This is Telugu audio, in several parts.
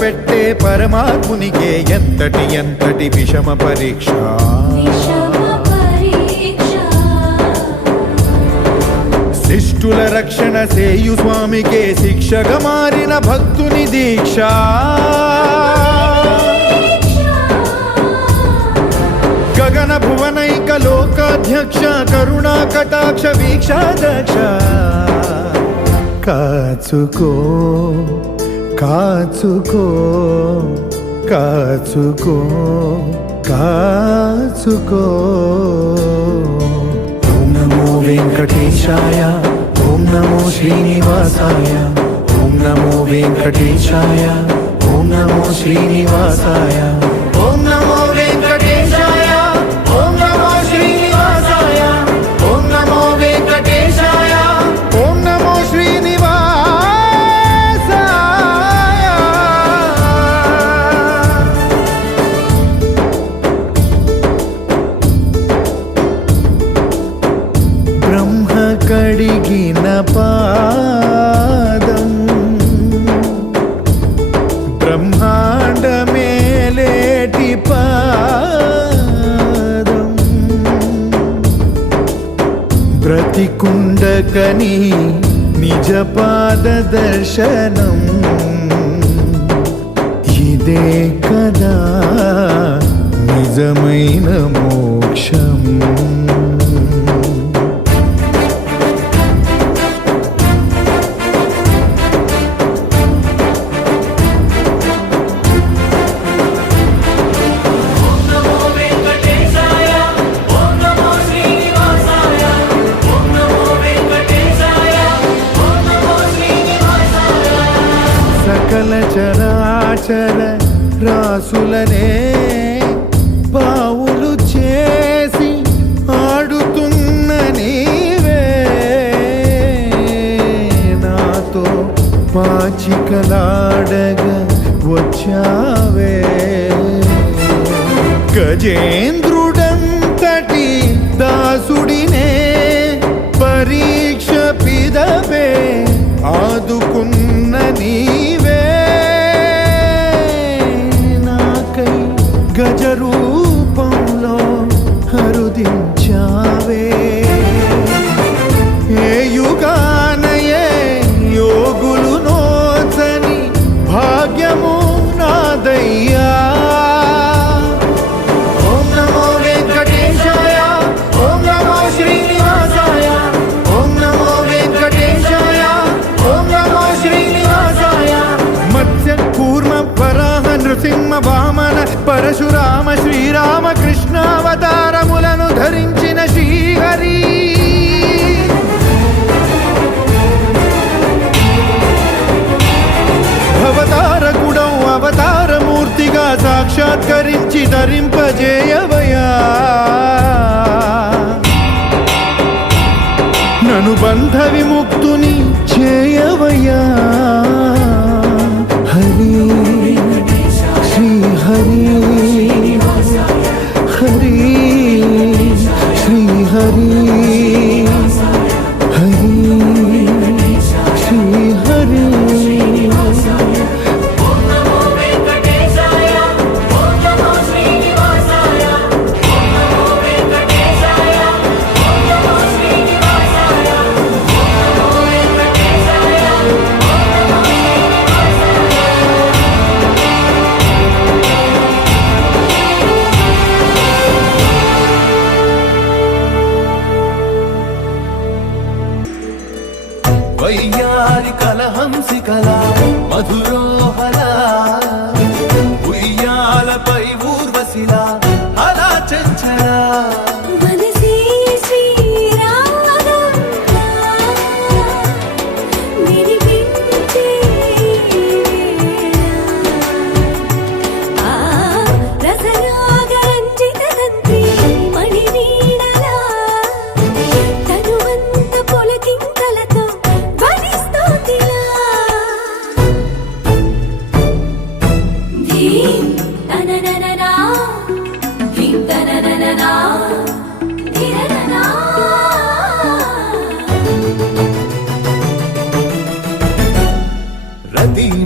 పెట్టే పరమాత్మునికే ఎంతటి ఎంతటి విషమ పరీక్ష. శిష్టుల రక్షణ సేయు స్వామికే శిక్షగా మారిన భక్తుని దీక్ష. గగన భువనైక లోకాధ్యక్ష కరుణా కటాక్ష వీక్షాదక్ష. కాచుకో కాచుకో కాచుకో కాచుకో. ఓం నమో వెంకటేశాయ, ఓం నమో శ్రీనివాసాయ, ఓం నమో వెంకటేశాయ, ఓం నమో శ్రీనివాసాయ, ఓం నమో వెంకటేశాయ, ఓం నమో శ్రీనివాసాయ, ఓం నమో వెంకటేశాయ, ఓం నమో శ్రీనివాసాయ. బ్రహ్మ కడిగిన పాదం బ్రహ్మాండ మేలేటి పాదం. బ్రతికుండకని నిజ పాద దర్శనం. ఇదే కదా నిజమైన మోక్షం. సకల చరాచర రాసులనే పావులు చేసి ఆడుతున్న నీవే. నాతో పాచికలాడగా వచ్చావే. గజేంద్రుడంతటి దాసుడినే పరీక్ష పిదవే ఆదుకున్న నీవే. నాకై గజ రూపంలో హరుదించావే. ఏ యుగానయే యోగులు నోచని భాగ్యము నాదయ్యా. ఓం నమో వెంకటేశాయ, ఓం నమో శ్రీనివాసాయ, ఓం నమో వెంకటేశాయ, ఓం నమో శ్రీనివాసాయ. మత్స్య కూర్మ వరాహ నృసింహ వామన పరశురామ శ్రీరామ కృష్ణావతారములను ధరించిన శ్రీహరి. అవతారకుడం అవతారమూర్తిగా సాక్షాత్కరించి ధరింపజేయవయా. నను బంధ విముక్తుని చేయవయ్యా. హరి శ్రీ హరి హరి శ్రీ హరి హరి శ్రీ హరి. వయ్యారి కలహంసికలా మధురోహలా ఉయ్యాలపై ఊర్వశిలా అలా చంచలా.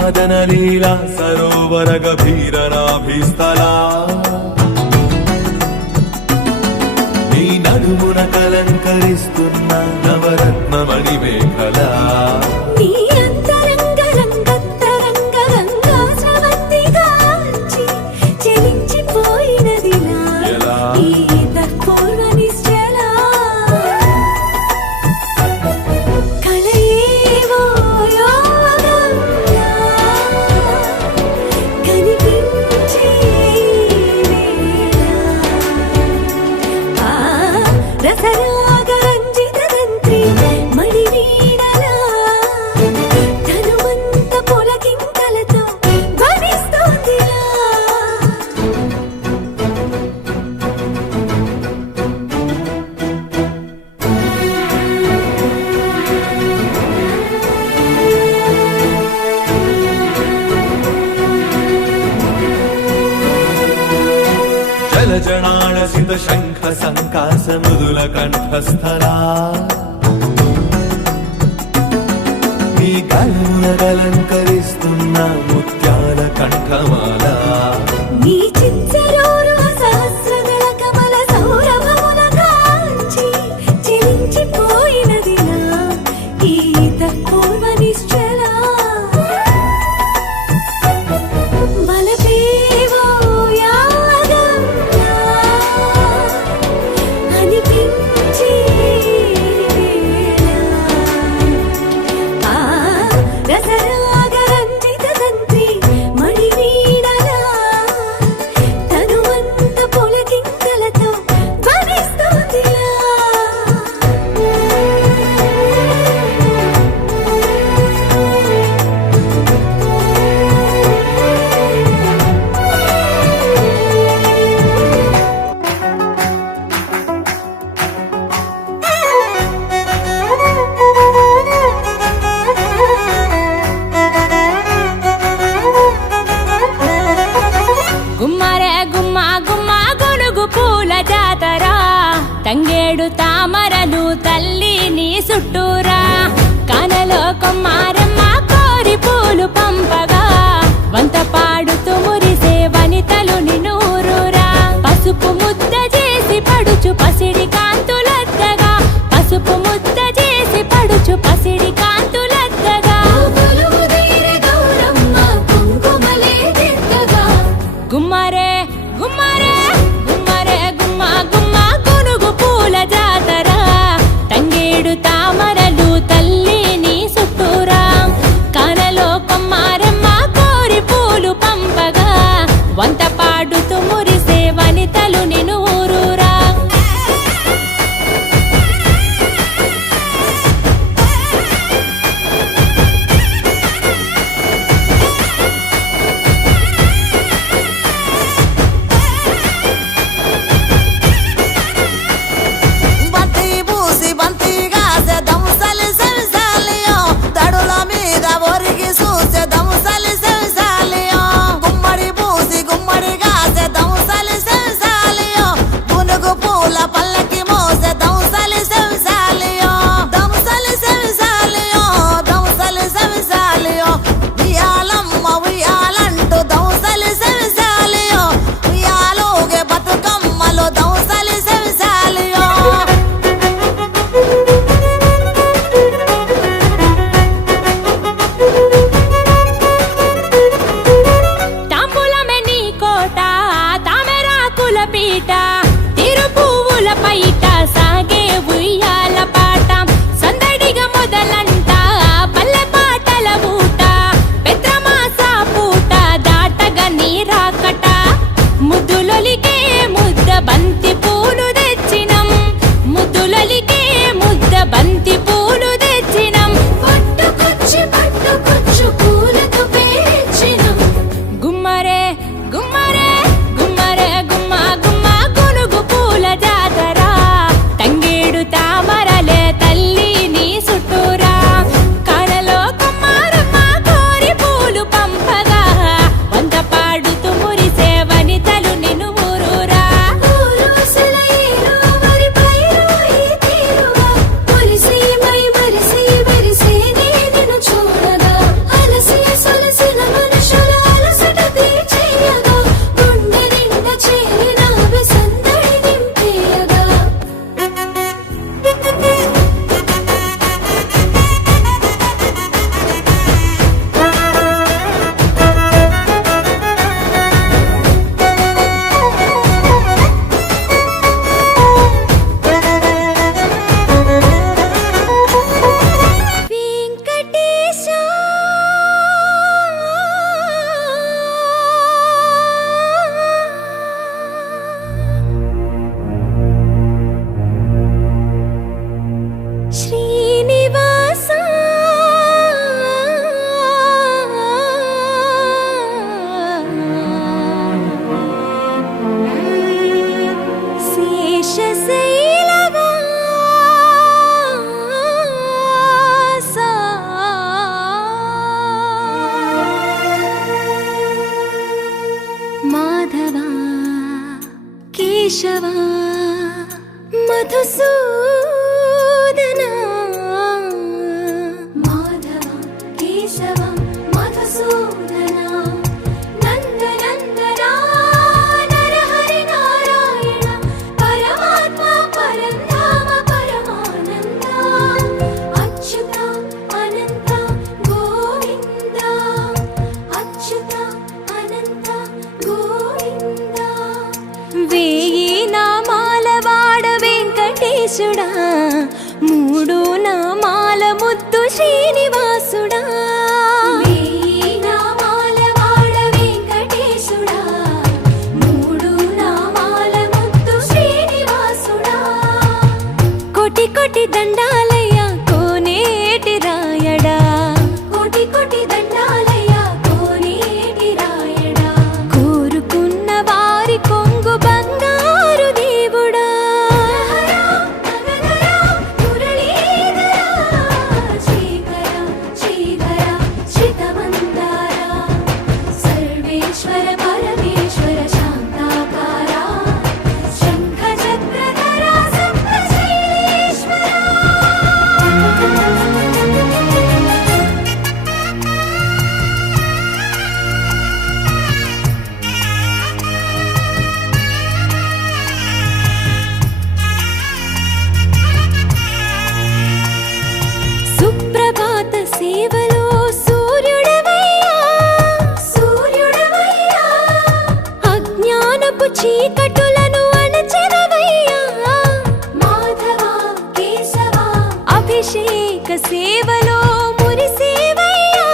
మదన లీలా సరో వరగభీరనాభిస్థలా నీ నడుమున కలంకరిస్తున్న నవరత్నమణి మేఖలా నీ అంతరంగ రంగత్తరంగ గంగా స్రవంతిగాంచి చెలించిపోయినదిలా ఎలా? ఈ తత్పూర్వ నిశ్చలా కలయేవో యోగంలా కనిపించే వేళ ఆ రసరాగ రంజిత తంత్రి మణివీణలా ధనువంత పులకింతలతో ధ్వనిస్తోందిలా జలజనాళసిత శంఖ సంకాస మృదుల కంఠస్థలా నీ కలమున కలంకరిస్తున్న ముత్యాల కంఠమాల నీ చిచ్చరోరు సహస్రదళ కమల సౌరభముల కాంచి చెలించిపోయినదిలా ఈ తత్పూర్వ నిశ్చలా బలపేవో యాగంలా అనిపించే వేళ ఆ రసరాగ రంజిత తంత్రి మణివీణలా తనువంత పులకింతలతో ధ్వనిస్తోందిలా గుమ్మరే గుమ్మ గుమ్మ గొనుగు పూల జాతరా తంగేడు తామరలు తల్లి నీ చుట్టూరా కానలో కొమ్మారమ్మ కోరి పూలు పంపగా వంత పాడుతూ మురిసే వనితలు నినూరురా పసుపు ముద్ద చేసి పడుచు పసిడి కాంతులద్దగా పసుపు ముద్ద చేసి పడుచు పసిడి కాంతులద్దగా కొలువుదీరె గౌరమ్మ కుంకుమలే దిద్దగా గుమ్మరే గుమ్మరే గుమ్మరే గుమ్మ గుమ్మ గొనుగు పూల జాతరా తంగేడు తామరలు తల్లి నీ చుట్టూరా కానలో కొమ్మారమ్మ కోరి పూలు పంపగా వంత పాడుతూ మురిసే వనితలు నిను ఊరూరా బంతి పూసి బంతిగా దంసలి సంసాలియో తడుల మీద ఒరిగి చూసే దంసలి సంసాలియో గుమ్మడి పూసి గుమ్మడిగా దంసలి సంసాలియో పునుగు పూల పల్లకి మోసే దంసలి సంసాలియో దంసలి సంసాలియో దంసలి సంసాలియో ఉయ్యాలమ్మ ఉయ్యాలంటూ దంసలి సంసాలియో ఉయ్యాలోగే బతుకమ్మలో దంసలి సంసాలియో తాంబూలమే నీ కోట తామెరాకుల పీట తిరు పువ్వుల పైట సాగే ఉయ్యాల పాట సందడిగా మొదలంట పల్లె పాటల ఊట పెద్రమాస పూట దాటగా నీరాకట ముద్దులొలికే ముద్ద బంతి పూలు తెచ్చినం ముద్దులొలికే ముద్ద బంతి పూలు తెచ్చినం పట్టుకొచ్చి పట్టుకొచ్చు పూలతో పేర్చినం గుమ్మరే గుమ్మరే గుమ్మరే గుమ్మ గుమ్మ గొనుగు పూల జాతరా తంగేడు తామరలే తల్లి నీ చుట్టూరా కానలో కొమ్మారమ్మ కోరి పూలు పంపగా వంత పాడుతూ మురిసే వనితలు నిను ఊరూరా పూలుసల ఏరు మరి పైరు ఈ తీరుగా మురిసి మై మరిసి మెరిసి నీ నిన్ను చూడగా అలసి సొలసిన మనుషుల అలసట కేశవా మధుసూదనా మాధవ కేశవ మధుసూదన నందనందనా నరహరి నారాయణ పరమాత్మ పరంధామ పరమానంద అచ్యుత అనంత గోవింద అచ్యుత అనంత గోవింద వేయి నామాల వాడ వెంకటేశుడా మూడు నామాల ముద్దు శ్రీనివాసుడా వేయి నామాల వాడ వెంకటేశుడా మూడు నామాల ముద్దు శ్రీనివాసుడా కోటి కోటి దండాలయ్య కోనేటి రాయడా కోటి కోటి దండాలయ్య కోనేటి రాయడా కోరుకున్న వారి కొంగు బంగారు దేవుడా నగధరా మురళీధరా శ్రీకర శ్రీధర శ్రితమందార సర్వేశ్వర పరమేశ్వర శాంతాకార శంఖ చక్రధర సప్తశైలేశ్వర సుప్రభాత సేవలో సూర్యుడవయ్యా సూర్యుడవయ్యా అజ్ఞానపు చీకటులను అణచెదవయ్యా మాధవ కేశవ అభిషేక సేవలో మురిసేవయ్యా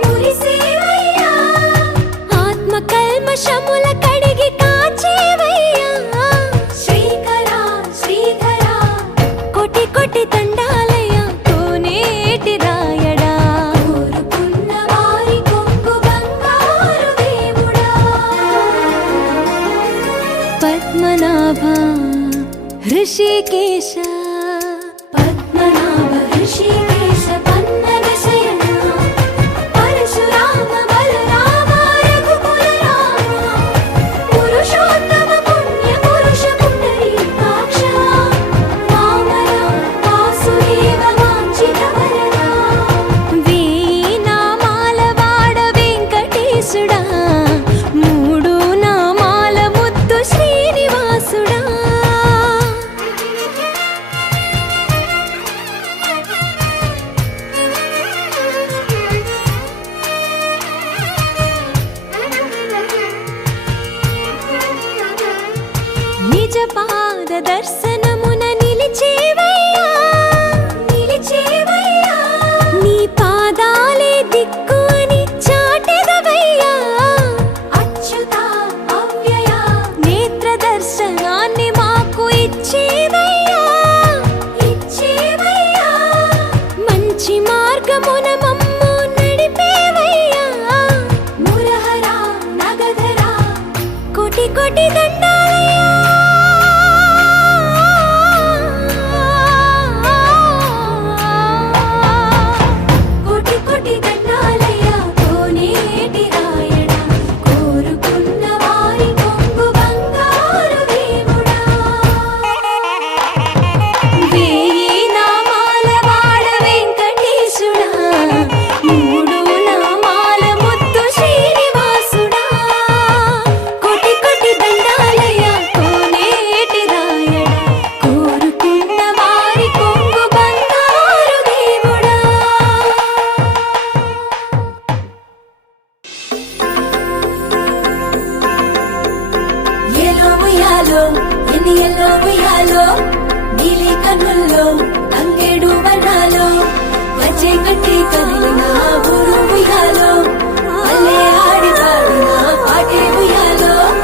మురిసేవయ్యా ఆత్మ కల్మషముల కడిగి కాచేవయ్యా శ్రీకర శ్రీధర కోటి కోటి దండాలయ్య కోనేటి రాయడా కోరుకున్న వారి కొంగు బంగారు దేవుడా పద్మనాభ హృషికేశ పద్మనాభ ఋషికేశ పన్నగ శయన పరశురామ బలరామ రఘుకుల రామ పురుషోత్తమ పుణ్య పురుష పుండరీకాక్ష వామన వాసుదేవ వాంఛిత వరదా వేయి నామాల వాడ వెంకటేశుడా మూడు నామాల ముద్దు శ్రీనివాసుడా నిజ పాద దర్శనమున నిలిచేవయ్యా నిలిచేవయ్యా నీ పాదాలే దిక్కు అని చాటెదవయ్యా అచ్యుత అవ్యయ నేత్ర దర్శనాన్ని మాకు ఇచ్చేవయ్యా ఇచ్చేవయ్యా మంచి మార్గమున మమ్ము నడిపేవయ్యా మురహర నగధరా కోటి కోటి దండాలయ్యా కోటి కోటి దండాలయ్య కోనేటి రాయడా కోరుకున్న వారి కొంగు బంగారు దేవుడా వేయి నామాల వాడ వెంకటేశుడా మూడు నామాల ముద్దు శ్రీనివాసుడా కోటి కోటి దండాలయ్య కోనేటి రాయడా కోరుకున్న వారి కొంగు బంగారు దేవుడా ఎలో ఉయ్యాలో ఎన్ని ఎల్లో ఉయ్యాలో నీలి కన్నుల్లో గంగ